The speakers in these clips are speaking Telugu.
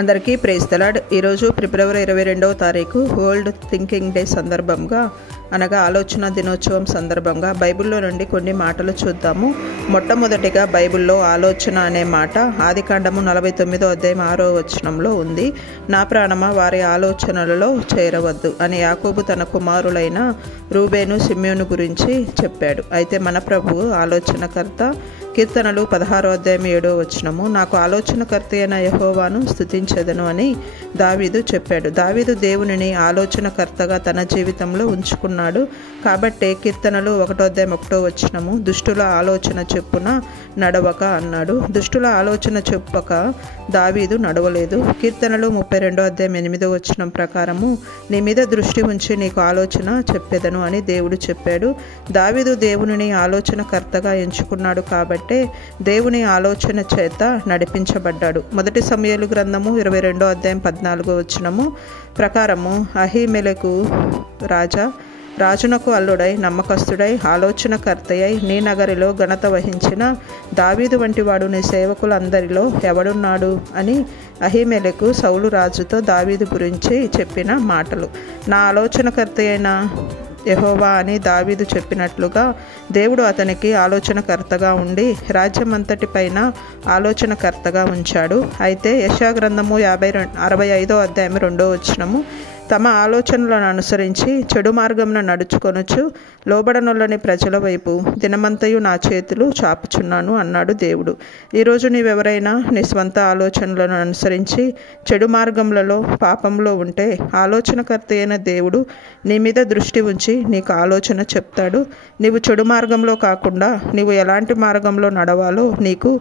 అందరికీ ప్రైజ్ ది లార్డ్. ఈరోజు ఫిబ్రవరి 22వ తారీఖు వరల్డ్ థింకింగ్ డే సందర్భంగా అనగా ఆలోచన దినోత్సవం సందర్భంగా బైబిల్లో నుండి కొన్ని మాటలు చూద్దాము. మొట్టమొదటిగా బైబిల్లో ఆలోచన అనే మాట ఆదికాండము 49వ అధ్యాయం 6వ వచనంలో ఉంది. నా ప్రాణమా వారి ఆలోచనలలో చేరవద్దు అని యాకోబు తన కుమారులైన రూబేను సిమ్యోను గురించి చెప్పాడు. అయితే మన ప్రభువు ఆలోచనకర్త. కీర్తనలు 16వ అధ్యాయం 7వ వచనము, నాకు ఆలోచనకర్త అయిన యెహోవాను స్తుతించెదను అని దావీదు చెప్పాడు. దావీదు దేవునిని ఆలోచనకర్తగా తన జీవితంలో ఉంచుకున్నాడు. కాబట్టే కీర్తనలు 1వ అధ్యాయం 1వ వచనము, దుష్టుల ఆలోచన చెప్పున నడవక అన్నాడు. దుష్టుల ఆలోచన చెప్పక దావీదు నడవలేదు. కీర్తనలు 32వ అధ్యాయం 8వ వచనం ప్రకారము, నీ మీద దృష్టి ఉంచి నీకు ఆలోచన చెప్పెదను అని దేవుడు చెప్పాడు. దావీదు దేవునిని ఆలోచనకర్తగా ఎంచుకున్నాడు కాబట్టి దేవుని ఆలోచన చేత నడిపించబడ్డాడు. 1 సమూయేలు గ్రంథము 22వ అధ్యాయం 14వ వచనము ప్రకారము, అహీమెలెకు రాజునకు అల్లుడై నమ్మకస్తుడై ఆలోచనకర్తయై నీ నగరిలో ఘనత వహించిన దావీదు వంటి వాడు నీ సేవకులందరిలో ఎవడున్నాడు అని అహీమెలెకు సౌలు రాజుతో దావీదు గురించి చెప్పిన మాటలు. నా ఆలోచనకర్త అయిన యెహోవా అని దావీదు చెప్పినట్లుగా దేవుడు అతనికి ఆలోచనకర్తగా ఉండి రాజ్యమంతటి పైన ఆలోచనకర్తగా ఉంచాడు. అయితే యెషయా గ్రంథము 65వ అధ్యాయం 2వ వచనము, తమ ఆలోచనలను అనుసరించి చెడు మార్గమున నడుచుకొనుచు లోబడనొల్లని ప్రజల వైపు దినమంతయు నా చేతులు చాపుచున్నాను అన్నాడు దేవుడు. ఈరోజు నీవెవరైనా నీ స్వంత ఆలోచనలను అనుసరించి చెడు మార్గములలో పాపంలో ఉంటే ఆలోచనకర్త అయిన దేవుడు నీ మీద దృష్టి ఉంచి నీకు ఆలోచన చెప్తాడు. నీవు చెడు మార్గంలో కాకుండా నీవు ఎలాంటి మార్గంలో నడవాలో నీకు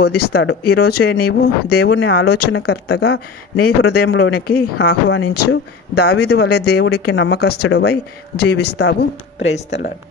బోధిస్తాడు. ఈరోజే నీవు దేవుని ఆలోచనకర్తగా నీ హృదయంలోనికి ఆహ్వానించు. దావీదు వలె దేవుడికి నమ్మకస్తుడవై జీవిస్తావు. Praise the lord.